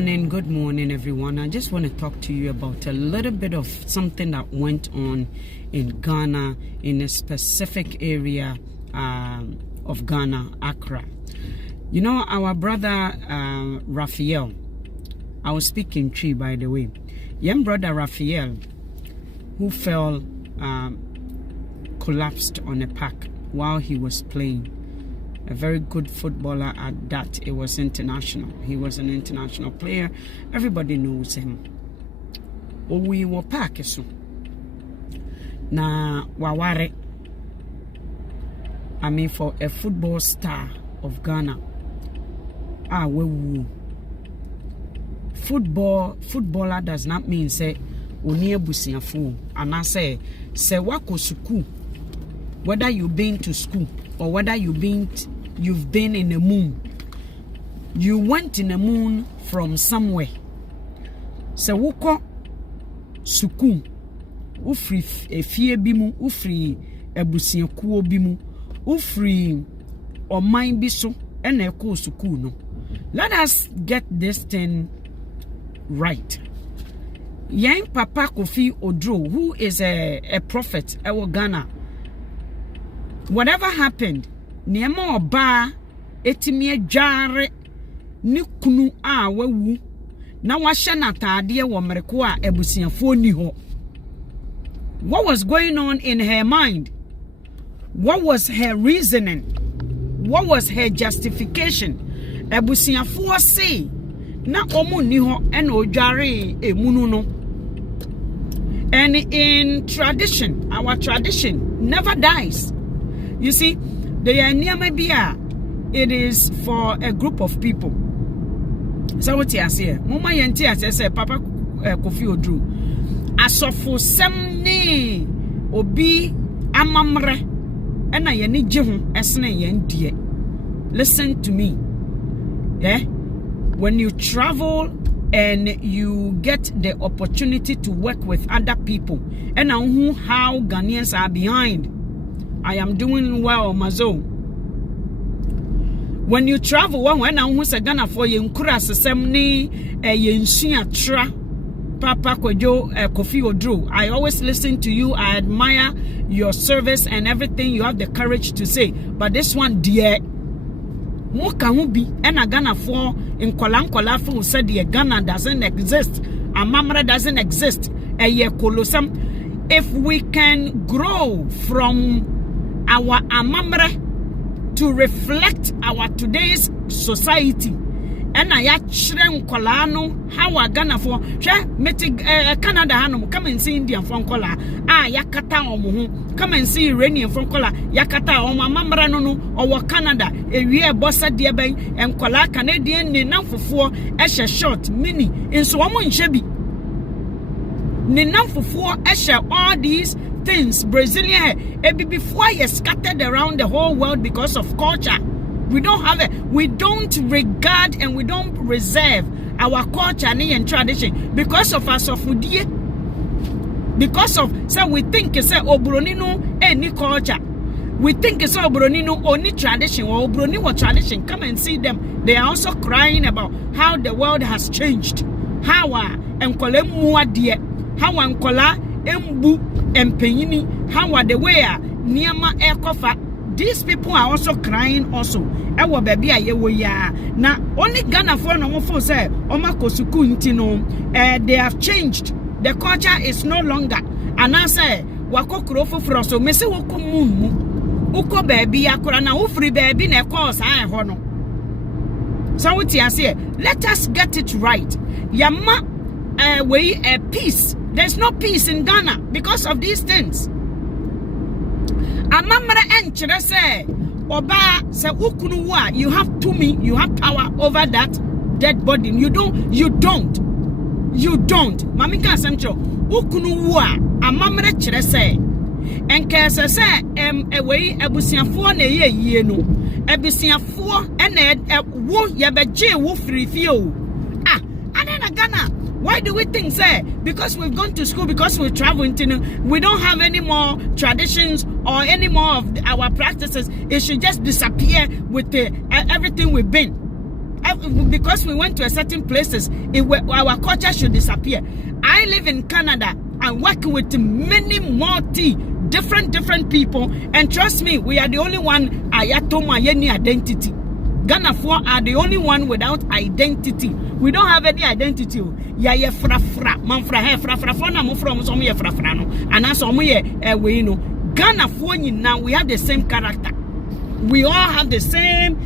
morning, everyone. I just want to talk to you about a little bit of something that went on in Ghana, in a specific area of Ghana, Accra. You know, our brother Raphael, I was speaking Tree, by the way. Young brother Raphael, who fell, collapsed on a park while he was playing. A very good footballer at that. It was international. He was an international player. Everybody knows him. We were park so. Na waware. I mean, for a football star of Ghana. Footballer does not mean say oni abusiafo. And I say wako suku. Whether you've been to school or whether you've been in the moon. You went in the moon from somewhere. So woko suku ufri efie bimu ufri ebusiakuo bimu ufri oman biso ena eko suku no. Let us get this thing right. Young Papa Kofi Oduro, who is a prophet ewo Ghana. Whatever happened, niema oba etimi adware ni kunu a wawu na wahye natade wo mereko a ebusiafo ni ho. What was going on in her mind? What was her reasoning? What was her justification? Ebusiafo say na omo ni ho ena odware emunu no. And in tradition, our tradition never dies. You see, the Niamabia, it is for a group of people. So what you say? Mama yenti say Papa Kofi Oduro. Asofo semni obi amamre ena ye ni je ho esne ye ndie. Listen to me. Yeah? When you travel and you get the opportunity to work with other people, and how Ghanaians are behind. I am doing well, Mazo. When you travel, when I'm Ghana for you, Semni, Yensia Papa Kofi Oduro. I always listen to you. I admire your service and everything you have the courage to say. But this one, dear, Mokahubi, and a Ghana for in Kolankola who said the Ghana doesn't exist. Amamra doesn't exist. If we can grow from our amamre to reflect our today's society, and I actually kolano how we Ghana for Canada hanum come and see Indian from kola yakata omo come and see Iranian from kola yakata omo amamra no or Canada e wie bossa de ben en kola Canadian ne namfofo e short mini in so omo nchebi ne namfofo e all these things Brazilian before you scattered around the whole world because of culture. We don't have it. We don't regard and we don't reserve our culture and tradition because of our sofudie. Because of so we think it's obronino any culture. We think it's obronino only tradition or obroni what tradition. Come and see them. They are also crying about how the world has changed. How enkole muadie, how enkola embu empenyini, how the way niama ekofa. These people are also crying also. Ewo baby ayewo ya. Na only Ghana for no for say omakosuku ntino. They have changed. The culture is no longer. And I say wako krofo froso me se woko munmu. Uko baby akura na ufri baby na cause I hono. So what you say? Let us get it right. Yama way a peace. There's no peace in Ghana because of these things. Amamra enchere say oba say ukunu wa you have to me you have power over that dead body. You don't mami ka semcho ukunu wa amamra chere say enke say ewe ebusiafo na ye no ebusiafo ena wo ye beje wo frifie o anena Ghana. Why do we think say because we've gone to school, because we've traveled, we don't have any more traditions or any more of our practices? It should just disappear with everything we've been. because we went to a certain places, our culture should disappear. I live in Canada and work with many different people, and trust me, we are the only one any identity. Ghana 4 are the only one without identity. We don't have any identity. Ya fra manfra he fra na mo from so me fra no, and as so we no. Ghana 4 now we have the same character. We all have the same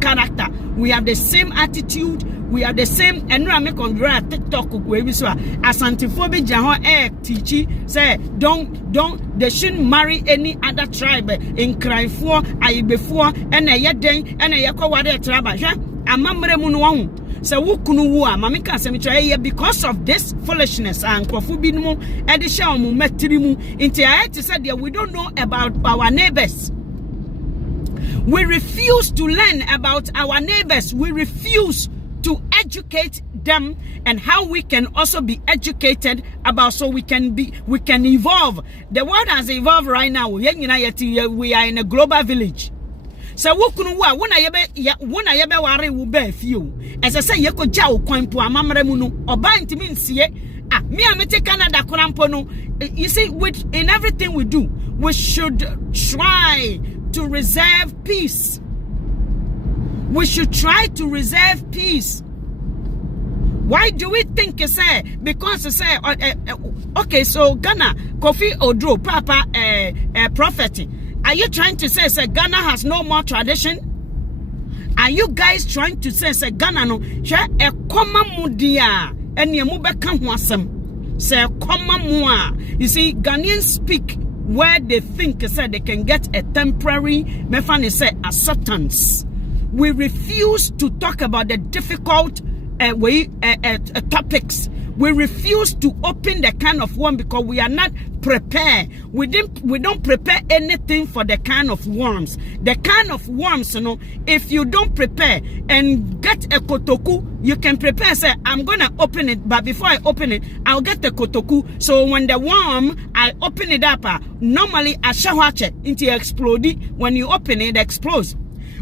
character. We have the same attitude. We are the same. And I make on TikTok we so asantifo jaho teach say they shouldn't marry any other tribe in cry for before and a yeden and a yakwa tribe. Amamre mu no so wukunu wu a mama ka sem try because of this foolishness and kofu bi no e de sha omu matiri mu nti I to say we don't know about our neighbors. We refuse to learn about our neighbors. We refuse to educate them and how we can also be educated about so we can evolve. The world has evolved right now. We are in a global village. So wukunu wa wona yebe ware wo ba fie as I say yeko ja wo kwan po amamre mu no oba ntimi nsie me amete Canada korampo no. You see, in everything we do, we should try to reserve peace. We should try to reserve peace. Why do we think because okay, so Ghana Kofi Oduro Papa prophet, are you trying to say Ghana has no more tradition? Are you guys trying to say Ghana no a common mudia and yemubeka wasam say common mua? You see, Ghanaians speak where they think they can get a temporary acceptance. We refuse to talk about the difficult topics. We refuse to open the can of worms because we are not prepared. We don't prepare anything for the can of worms. The can of worms, if you don't prepare and get a kotoku, you can prepare, say, I'm gonna open it, but before I open it, I'll get the kotoku. So when the worm, I open it up, normally a shawache into explode. When you open it, it explodes.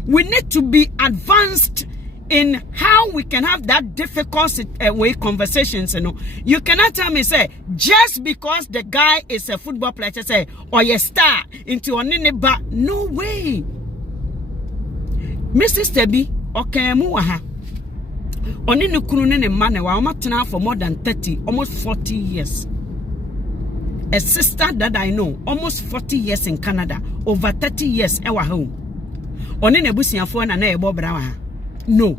We need to be advanced in how we can have that difficult way conversations. You cannot tell me say just because the guy is a football player say or a star into onini ba. No way. Mrs. Tebi okemu waha onini kunu ne mane wa omatena for more than 30 almost 40 years. A sister that I know almost 40 years in Canada, over 30 years ewa home. Onini busiafo na ebo brawa. No.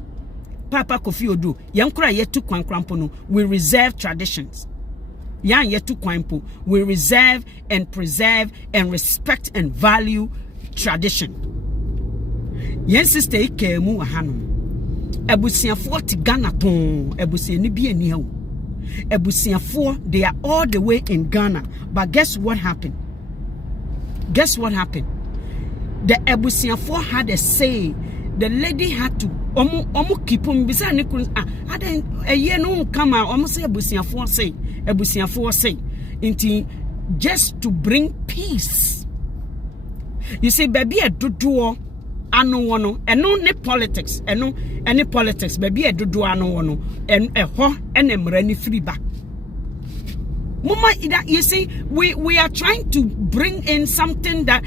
Papa Kofi Oduro, yankura yetu kwankrampo no, we reserve traditions. Yan yetu kwampo, we reserve and preserve and respect and value tradition. Yen sister ikemu ahano. Ebusiafo ti Ghana ton, ebusiani bi ani ha. Ebusiafo, they are all the way in Ghana. But guess what happened? Guess what happened? The ebusiafo had a say. The lady had to omu keep on bisa ne kun adan eye no kama omu say ebusiafo say inti just to bring peace. You see baby dodo anu wono eno ne politics any politics baby dodo anu wono en eho enemra ni free back. Mama, you see, we are trying to bring in something that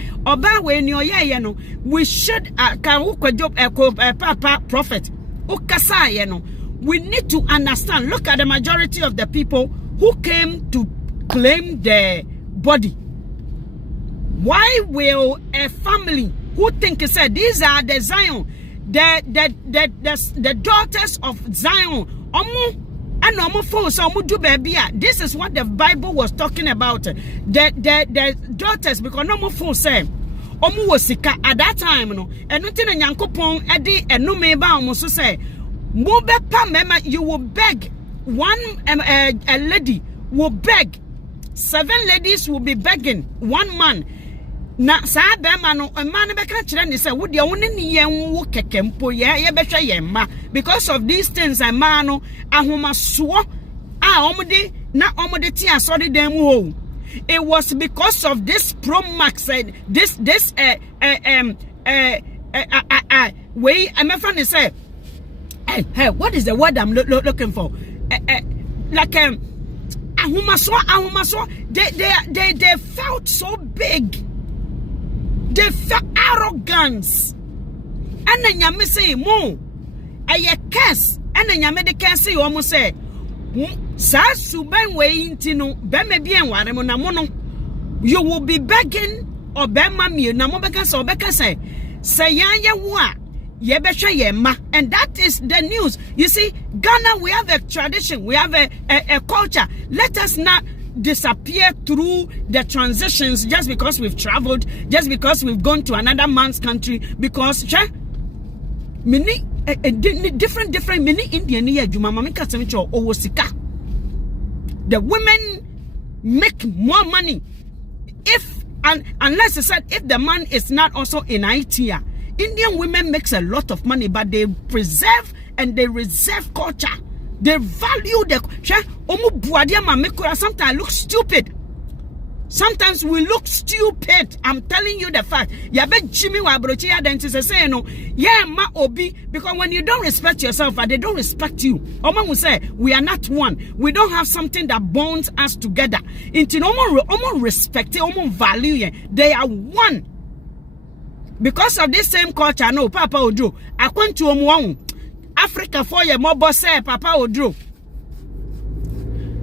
we should Papa prophet we need to understand. Look at the majority of the people who came to claim their body. Why will a family who think these are the Zion, the daughters of Zion, this is what the Bible was talking about. The daughters, because no more phone say sika at that time, and nothing in Yankopon Eddie and no me ba so say you will beg one a lady will beg, 7 ladies will be begging 1 man. Na sa be ma no man be ka kire ni say wo de won ni yen wo kekempo ye be hwe yen ma because of these things and man no ahomaso omode na omode ti asori dan mu ho. It was because of this Pro Max this way I'm friend say Hey, what is the word I'm looking for? Like they felt so big. They felt arrogance. And then you say mo, a curse. And then you made the curse. You almost say, "Sa suben we intino be me bien ware mo na mono." You will be begging or be mami na mo beka so beka say ya wa ye be hwe ye ma. And that is the news. You see, Ghana, we have a tradition, we have a culture. Let us not disappear through the transitions just because we've traveled, just because we've gone to another man's country, because many different many Indian here juma mama ka sem cho owo sika. The women make more money unless it's said if the man is not also in IT. Indian women makes a lot of money, but they preserve and they reserve culture. They value the sometimes look stupid. Sometimes we look stupid. I'm telling you the fact. Jimmy Wabrochi dentist say no. Yeah, ma obi, because when you don't respect yourself, they don't respect you. Oman will say we are not one. We don't have something that bonds us together. Into oman respect, oman value. They are one. Because of this same culture, no, Papa Oduro. I went to Omuang. Africa for your mobile say Papa Oduro.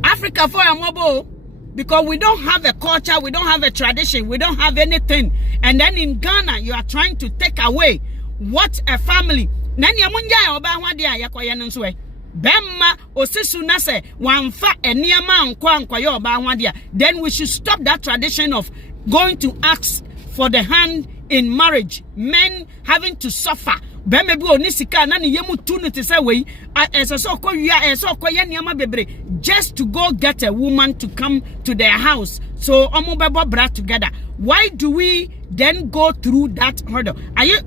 Africa for your mobile. Because we don't have a culture, we don't have a tradition, we don't have anything. And then in Ghana, you are trying to take away what a family. Nani amunja oba hwadia yakoye nso Bemma osisu na se wamfa eniema nkwa oba hwadia. Then we should stop that tradition of going to ask for the hand in marriage. Men having to suffer. Bemme bi onisika na ne yemu tunu te say we esoso kwia eso kwya niama bebre just to go get a woman to come to their house. So omo bebo bra together. Why do we then go through that hurdle?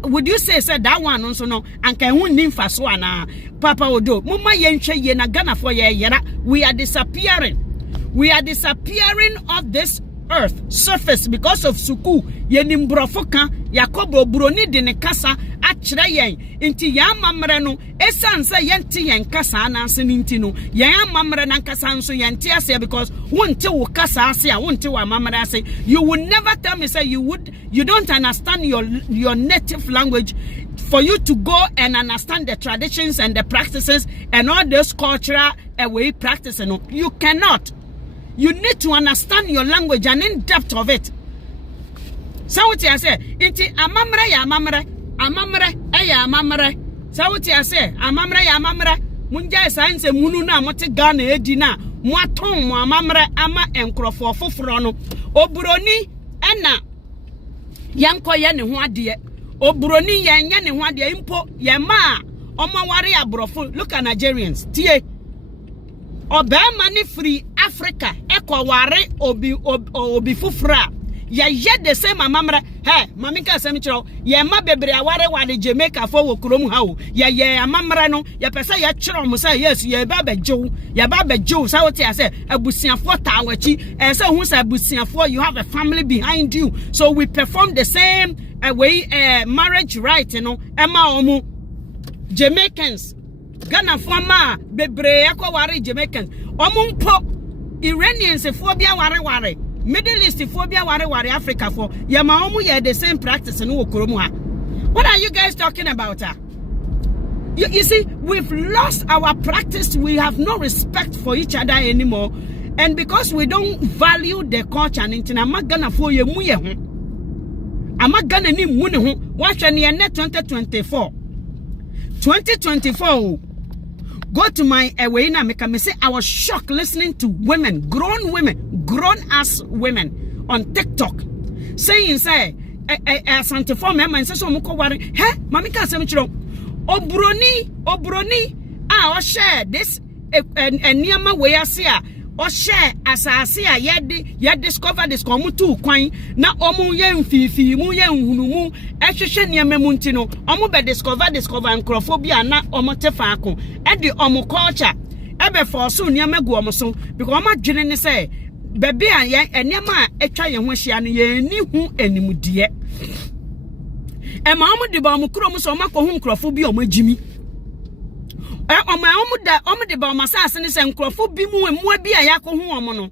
Would you say that one also no anka hu nimfa so ana Papa Oduro mumma yenhwe ye na Ghana for ye yera. We are disappearing. We are disappearing off this earth surface because of suku yenimbrofo yakobo buroni de ne kasa akire yen inti ya mamre no esanse yenti yen kasa na ase ninti no yen mamre na kasa nso yenti ase because wonte wo kasa ase a wonte wa mamre ase. You will never tell me say you don't understand your native language for you to go and understand the traditions and the practices and all those cultural way practices. No, you cannot. You need to understand your language and in depth of it. So what I say, iti amamre ya amamre ya amamre. So what I say, amamre ya amamre. Munja science munu na mote Ghana edi na moaton mo amamre ama enkrofo foforo no. Oburoni ena yanko ye ne ho ade. Oburoni yenya ne ho ade impo ye ma omo ware abrofo. Look at Nigerians. Tie Obama ni free Africa eko ware obi fufra ya ye the same amamra he mami ka sami chiro ye ma bebre aware Jamaica for wo krom ha o ye amamra no ye pese ye chiro mo say yes ye ba bejo say what you say abusiafo ta wachi say hu say abusiafo you have a family behind you, so we perform the same way marriage right, you know, ema omu Jamaicans Ghana forma bebre yakwa ware Jamaicans omumpo Iranians phobia ware Middle East phobia ware Africa for yama omu ye the same practice in okoromu ha. What are you guys talking about? You see, we've lost our practice. We have no respect for each other anymore, and because we don't value the culture and intina magana for ye mu ye ho amagana ni mu ne ho wa hwe ne 2024 go to my way na make me say I was shocked listening to grown ass women on TikTok saying say asante for me man say so mo ko ware he mami ka say me chiro obroni o share this eniama we ase a o share asase a ye discover this komutu kwan na omu ye mfifi mu ye nhunumu ehwehwe niama mu ntino omu be discover microphobia na omu tefa ako e de omu culture e be force niama gu omu so because omu adwene ne say bebe a ye eniama etwa ye ho hia no ye ni hu animdie e ma omu de ba omu kuro mu so omu akohu microphobia omu agimi omo de ba masase ne se nkrofo bi mu emu bi a yakohu omo no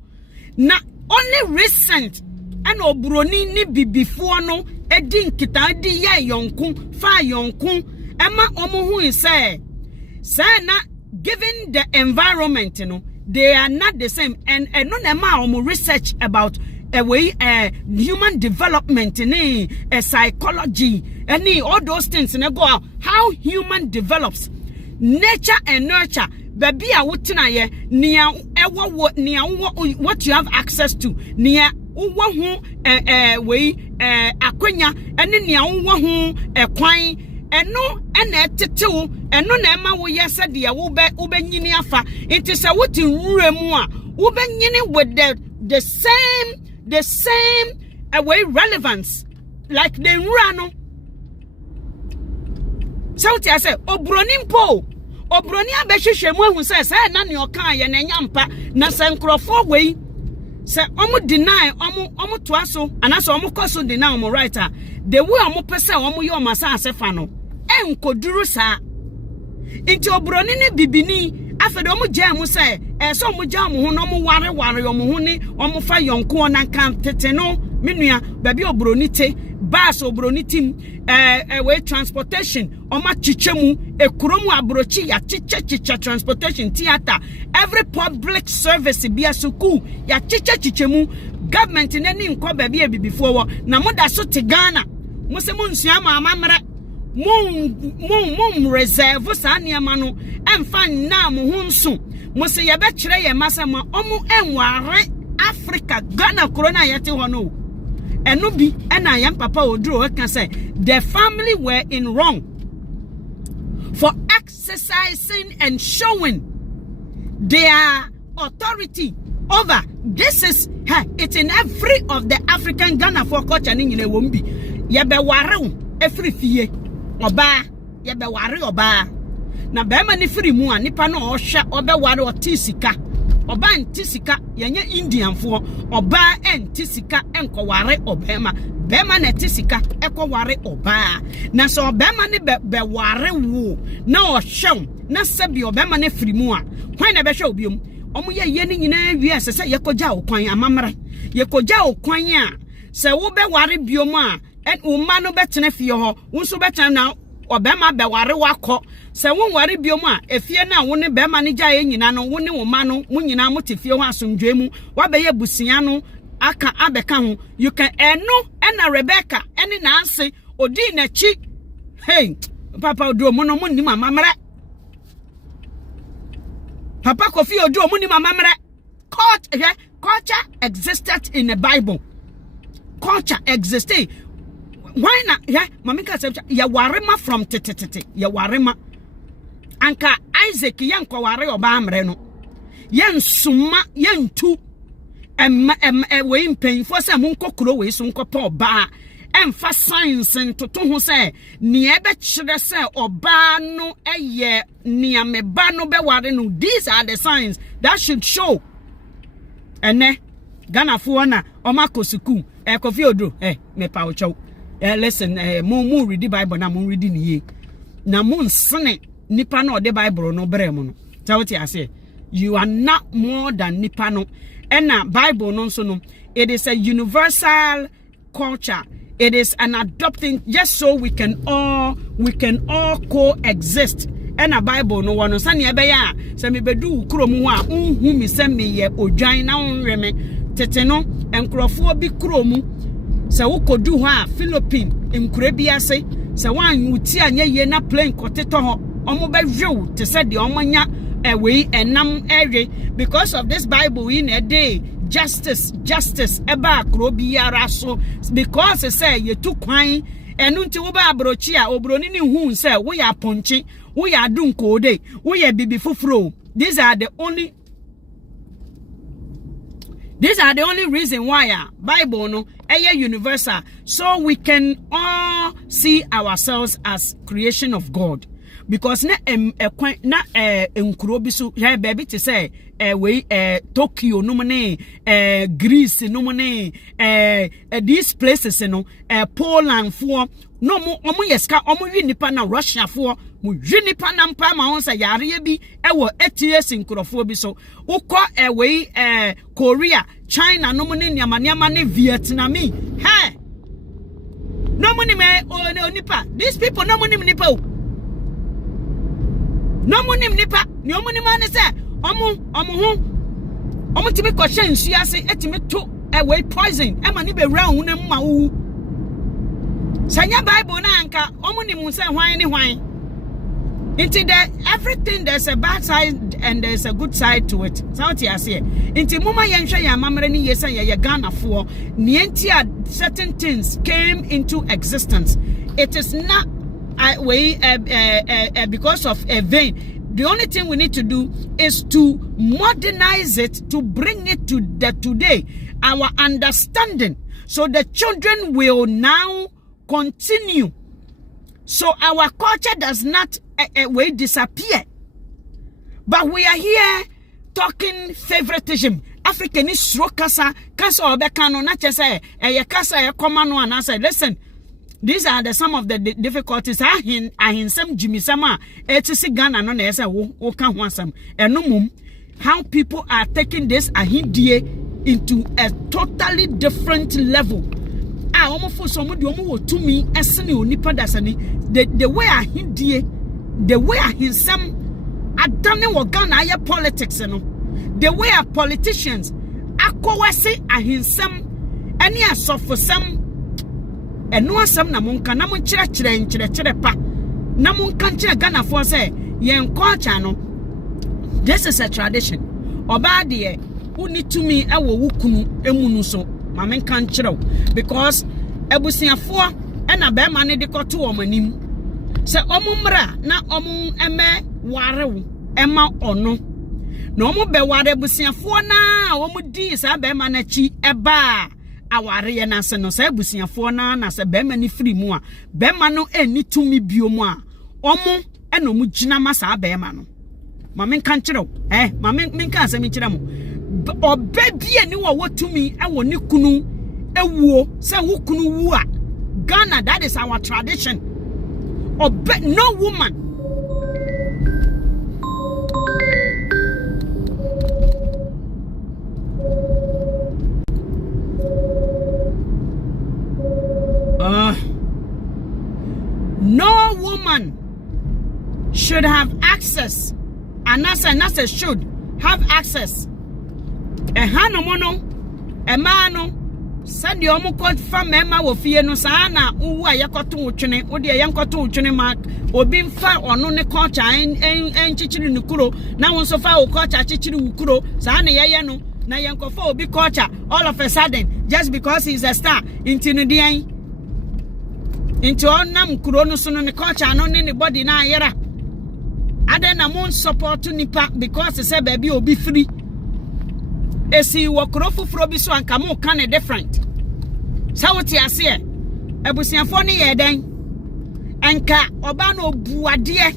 na only recent and obroni ni bibifo no edi nkita di ya yonku fa yonku ema omo hu say na given the environment they are not the same and no na ma omo research about human development psychology and all those things and go how human develops nature and nurture baby a wotina ye nia ewo nia what you have access to nia wo hu akwanya ene nia wo hu ekwan eno ena etetewo eno na ema wo yesa de wo be nyini afa it is a what in remu a wo be nyini with the same way relevance like the rano. So I say obroni mpo obroni abehwehwe mu ehun say na ne oka ye na nyampa na se nkrofo wei se omo deny omo to aso anaso omo koso deny omo writer the way omo pese omo ye omo sa asefa no enkoduru sa inti obroni ne bibini afede omo jam say so omo jam ho no omo ware omo ho ni omo fa yonko na kan tete no menua baby obroni te bus obroni tim way transportation oma chichemu ekromu abrochi ya chicha transportation theater every public service bia suku ya chichemu government nani nko baby ebibifo wo na moda so te Ghana mo se mo nsua ma amamre mo reserve sa niam no emfa na mo hu nso mo se ye be kire ye masama omo enware Africa Ghana corona yete ho no eno bi ena yam papa Oduro can say the family were in wrong for exercising and showing their authority over this is it's in every of the African Ghana for culture ni nyine wo mbi ye be ware every fie oba ye be ware oba na be ma ni free mu a nipa no ohwa obe ware otisika oba ntisika yenye Indian fo oba entisika enkoware obema bema na tisika ekoware oba na so obema ne be ware wo na ohwem na sabi obema ne firimu a kwan na be hwe obiom omo ye ni nyina wi sese yekoja okwan amamra yekoja okwan a se wo be ware biom a en umma no betene fie ho wo so betene na obema be ware wakọ se won ware biom a efie na wo ne bema ne gya nyina no wo ne wo ma no mu nyina mo te fie ho asomdwe mu wa be ye busia no aka abeka ho you can ena Rebecca ene na ase odi na chi hey papa Oduro mo no mo ni mama mre papa Kofi Oduro mo ni mama mre culture existed in the Bible culture existed. Why not? Yeah, mamika said ya warema from tete ya warema anka Isaac yanko ware oba amre no yen suma yen tu we mpem for say munkokro we so nkopa oba emfa science ntoto ho say ne ebe kire say oba no eye ne ameba no be ware no these are the signs that should show ene Ghana fo na omakosuku Kofi Oduro me pa ocho listen mo read the Bible na mo read ni ye na mo nsene nipa na the Bible no brɛ mo no tell what I say you are not more than nipa no na Bible no so no it is a universal culture it is an adopting just so we can all coexist na Bible no wono sane ebe ya se me bedu krom ho a unhu mi se me ye odwan na onweme tete no enkrofo bi krom se wo kodu ho a Philippine nkure bi ase se wan wuti anya ye na plane koteto ho omo be hwew te se de omo nya we enam ewe because of this Bible in a day justice eba akro biara so because it say ye tu kwan enu nti wo ba abrochi a obroni ni hu say wo ya ponchi wo ya dunko de wo ya bibi fufuro these are the only reason why Bible no universal so we can all see ourselves as creation of God because na enkuro bi so ya baby to say Tokyo no money Greece no money these places no Poland for no omo yeska omo wi nipa na Russia for mu junipa nampa ma won say yare bi ewo ATS nkurofo bi so ukọ ewe Korea China no mu ne niama ne Vietnamese he no money me onipa these people no money nipa no money nipa ni omuni man say omu tibi question nsuase etimi to ewe poison e ma ni be round na ma wu sanya Bible na anka omuni mu say hwan ni hwan. Into there, everything there's a bad side and there's a good side to it. So what you say? Into mama yensha ya mamre ni yesa ya Ghana for nientia certain things came into existence. It is not because of a vein. The only thing we need to do is to modernize it, to bring it to the today, our understanding, so the children will now continue. So our culture does not disappear. But we are here talking favoritism. African is so kasa obekano na chese kasa komano and I said, listen, these are some of the difficulties. Ahinsem Jimmy Sama etisi Ghana no na ese wo kan ho asam. Enumum how people are taking this ahindie into a totally different level. Almost some to me as any onipa dasani the way I hindie the way I hinsam I don't know what Ghana politics no the way our politicians akwase ahinsam any asofo sam eno asam na monka na mon kire pa na monka kire Ghana for say yen culture no this is a tradition oba de uni to me ewo wukunu emunu so Mamen can't chill because ebusiafo ena be ma ne de koto omanim se omumra na omun eme warew ema ono na omu be ware ebusiafo na omu di sa be ma na chi eba aware ye na se no se ebusiafo na se be ma ni free mu a be ma no eni tumi biomu a omu ena omu gina ma sa be ma no mamen can't chill mamen men kan se mi chira mo obebi ani wo tumi ewo ni kunu ewuo se wo kunu wu a Ghana that is our tradition no woman no woman should have access and nasa should have access hano mono emano send your mukot from Emma wo fie no sana uwu ayekoto utwene wo de ayekoto utwene ma obi mfa ono ne culture en chichiri nukuro na won so fa wo culture chichiri wukuro sana yeye no na yenkofo obi culture all of a sudden just because he's a star into no dian into onam kuro no so no ne culture no ne body na ayera adena mon support nipa because say baby obi free esi wakrofo frobi so anka mo kan different sawoti ase ebusiafo ne ye den enka oba no buade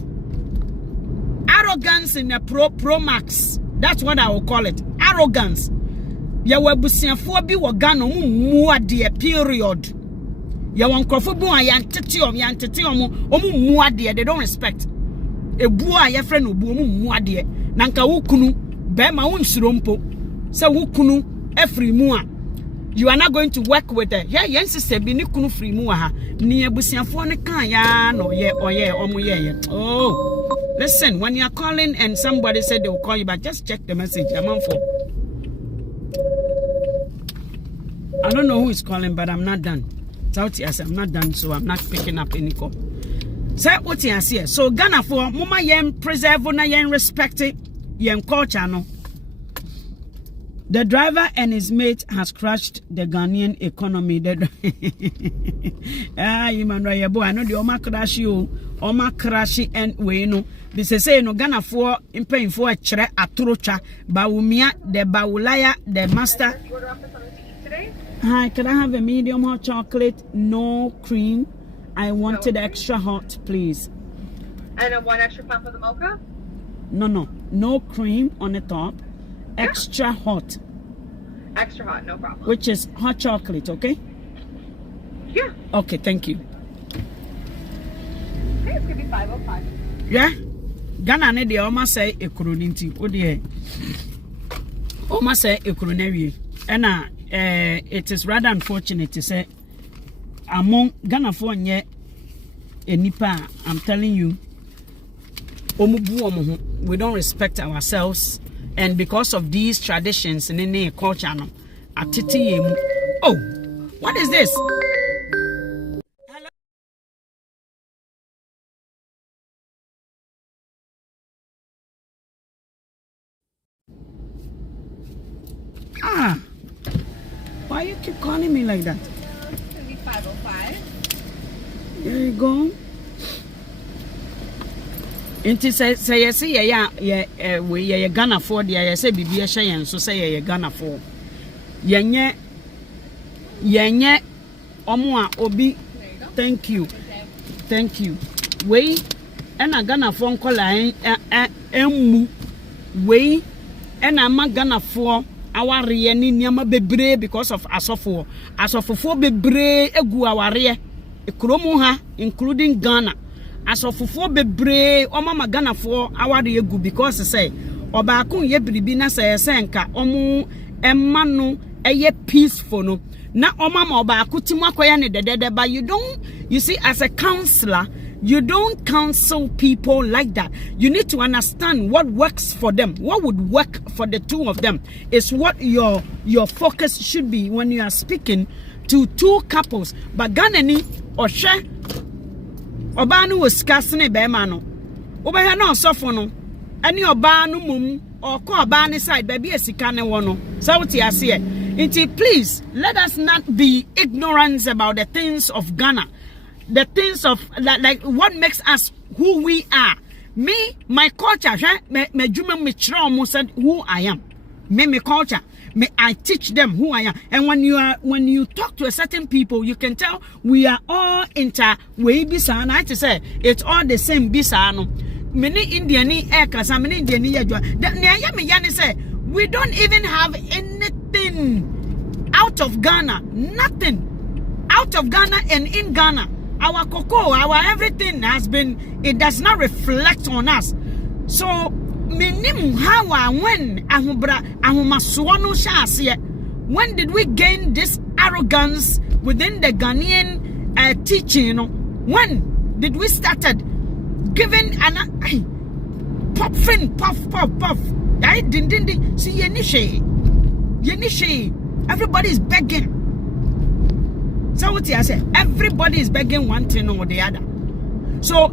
arrogance in a pro max that's what I will call it arrogance ya wabusiafo bi wo Ghana mu muade period ya wankrofo bu a yantete om omu muade they don't respect ebu a ye frɛ no obu omu muade na nka wukunu be ma wonsuro mpo so wukunu every mua you are not going to work with her yeah sister bi ni kunu free mu ha ni abusiafo ne kan ya no ye omu ye oh listen when you are calling and somebody said they will call you back just check the message I'm on for I don't know who is calling but I'm not done I'm not done so I'm not picking up any call say what you see so Ghana for mama yen preserve na yen respect yen culture no. The driver and his mate has crashed the Ghanaian economy. You man right boy. I know the Oma crash and we know. This is say no Ghana for paying for a chere atrocha baumia the baulaya the master. Hi, can I have a medium hot chocolate? No cream. I wanted extra hot, please. And one extra pound for the mocha? No cream on the top. Extra hot. Extra hot, no problem. Which is hot chocolate, okay? Yeah. Okay, thank you. Okay, it's gonna be 505. Yeah, Ghana ne de almost say a coroninti. Oh dear, almost say a coronary. And it is rather unfortunate to say among Ghana for nye enipa. I'm telling you, we don't respect ourselves, and because of these traditions and any culture, no, oh, what is this? Ah, why you keep calling me like that? It's gonna be 505. There you go. Inti say yes, we Ghana for the I say Bibi Shayan, so say ye Ghana for. Yenye Omwa Obi. Thank you. Thank you. We and a Ghana phone call emu. We and a Ghana for our rieni nyama bebre because of asofo bebre egu aware ekromu ha including Ghana asofo bebre o mama Ghana for aware egu because say obaakun ye biribi na say nka omu emma no eye peaceful no na o mama obaaku timu akoya ne dedede ba you see as a counselor you don't counsel people like that. You need to understand what works for them. What would work for the two of them is what your focus should be when you are speaking to two couples. But Ghanaian Oshe Obanu was scarcely Bemano. Oba no suffer no. Any Obanu mum or call Bani side baby a sikane wono. Sauti asie. Please let us not be ignorant about the things of Ghana. The things of like what makes us who we are. Me, my culture, me said who I am. Me culture. Me I teach them who I am. And when you talk to a certain people, you can tell we are all inter way bisa. And I to say it's all the same bisa no. Many Indiani ekasa, many Indiani yajwa. Say we don't even have anything out of Ghana. Nothing out of Ghana and in Ghana. Our cocoa, our everything it does not reflect on us. So, minim how when when did we gain this arrogance within the Ghanaian teaching? When did we started giving an puff? I didn't see yenishe. Everybody's begging. So what I say, everybody is begging one thing or the other. So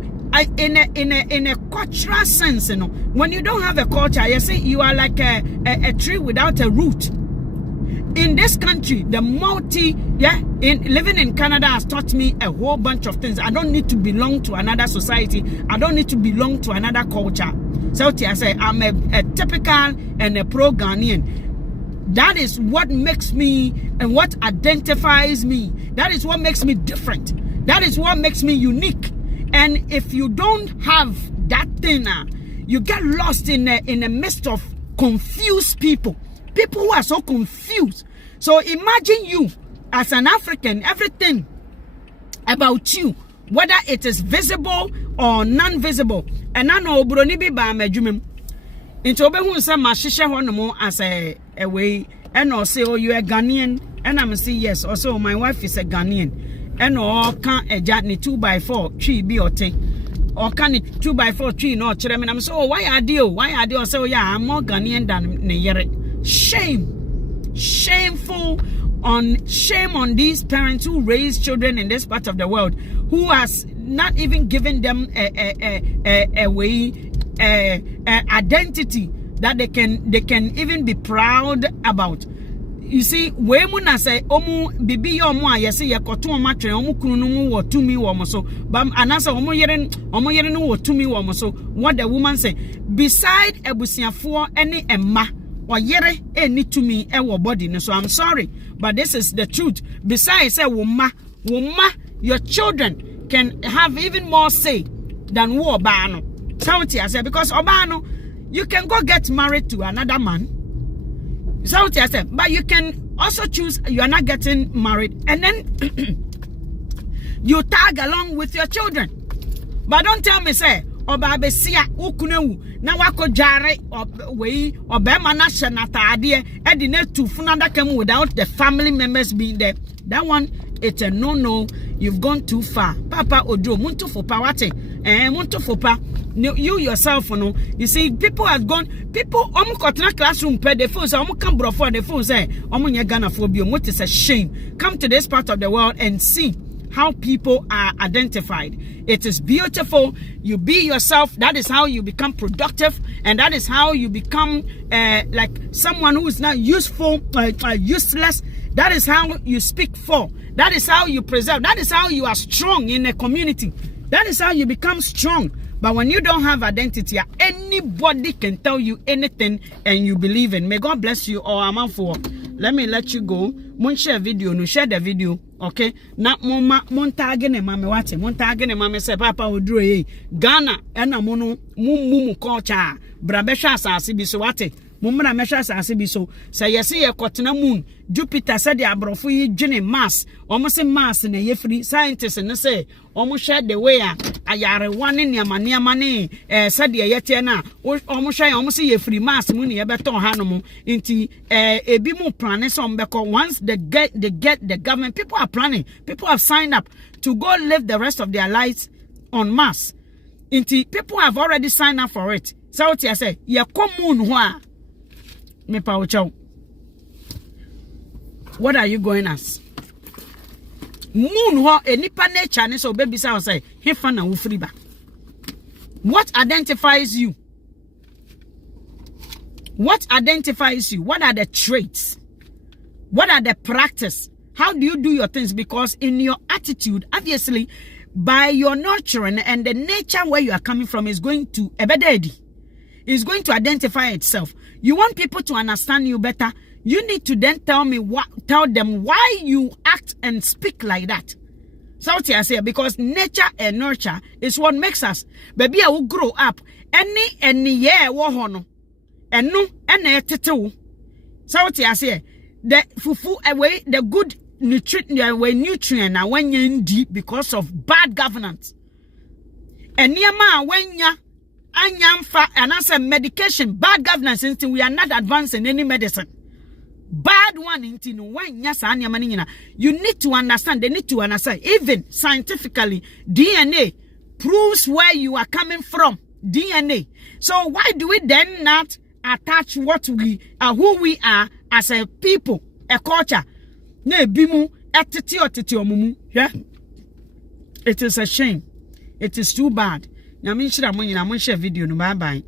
in a cultural sense, when you don't have a culture, you see you are like a tree without a root. In this country, the living in Canada has taught me a whole bunch of things. I don't need to belong to another society. I don't need to belong to another culture. So what I say, I'm a typical and a pro-Ghanaian. That is what makes me and what identifies me. That is what makes me different. That is what makes me unique. And if you don't have that thing, you get lost in the midst of confused people. People who are so confused. So imagine you as an African, everything about you, whether it is visible or non-visible. And I know Broni be ba majumim. Into Obehu say mashisha honomo as a way, and also say, oh, you are Ghanaian, and I'm say yes. Also, my wife is a Ghanaian, and all can a jatney 2x4 tree be or take, or can it 2x4 tree no chairman. I'm so why are you? Why are you? So yeah, I'm more Ghanaian than Neyere. Shame on these parents who raise children in this part of the world, who has not even given them a way. Identity that they can even be proud about. You see, we muna say omu bibi yo mo ayese ye koto o matwe omu kunu no wo tumi wo mo so bam anasa omu yere no wo tumi wo mo so. What the woman say, beside ebusiafo ene emma oyere eni tumi e wo body no. So I'm sorry, but this is the truth. Besides say woma your children can have even more say than wo ba no. Sauti I said, because Obano, you can go get married to another man. Sauti I said, but you can also choose you are not getting married, and then you tag along with your children. But don't tell me say oba besia ukunewu na wako jare we obema na shenatade e de na tufuna dakam without the family members being there. That one, it's a no. You've gone too far. Papa Oduro muntu fopa wate muntu fopa. You yourself, you see, people have gone. People, kotna classroom pe the phone say come bro for the phone say nye Ghana phobia. What is a shame. Come to this part of the world and see how people are identified. It is beautiful. You be yourself. That is how you become productive, and that is how you become like someone who is not useful, useless. That is how you speak for. That is how you preserve. That is how you are strong in a community. That is how you become strong. But when you don't have identity, anybody can tell you anything and you believe in. May God bless you all. I'm for. Let me let you go. Mon share video. No share the video. Okay. Na mon tagene mame wate. Mon tagene mame se Papa Oduro ye. Ghana ena mono mumu culture. Brabesha asasi biso wate. Mumra mesha asasi biso. Say yesi ye kotena moon. Jupiter said the abrofo yi dwene Mars. Omo se Mars na ye free scientists na say omo share the way ayare wane niamaniama ne said ye yete na omo share omo se ye free Mars mu ne ye beton hanom nti ebi mu plan so mbeko once they get the government. People are planning. People have signed up to go live the rest of their lives on Mars. Nti people have already signed up for it. So what I say ye commune ho a me pa ocho. What are you going as? Moon ho enipa nature ne so baby say he fa na wo free ba. What identifies you? What identifies you? What are the traits? What are the practice? How do you do your things? Because in your attitude, obviously, by your nurturing and the nature where you are coming from is going to is going to identify itself. You want people to understand you better. You need to then tell them why you act and speak like that. So what I say, because nature and nurture is what makes us. Baby, I will grow up. Any year wo hono. And no, and so what I say, the fufu away the good nutrient now when you're in deep because of bad governance. And niama when ya anyamfa and answer medication, bad governance, since we are not advancing any medicine. Bad one into when you need to understand, they need to understand. Even scientifically, DNA proves where you are coming from. DNA. So why do we then not attach what we are, who we are as a people, a culture? Ne bimu etiti omumu. Yeah. It is a shame. It is too bad. Na min shira mun share video no bye bye.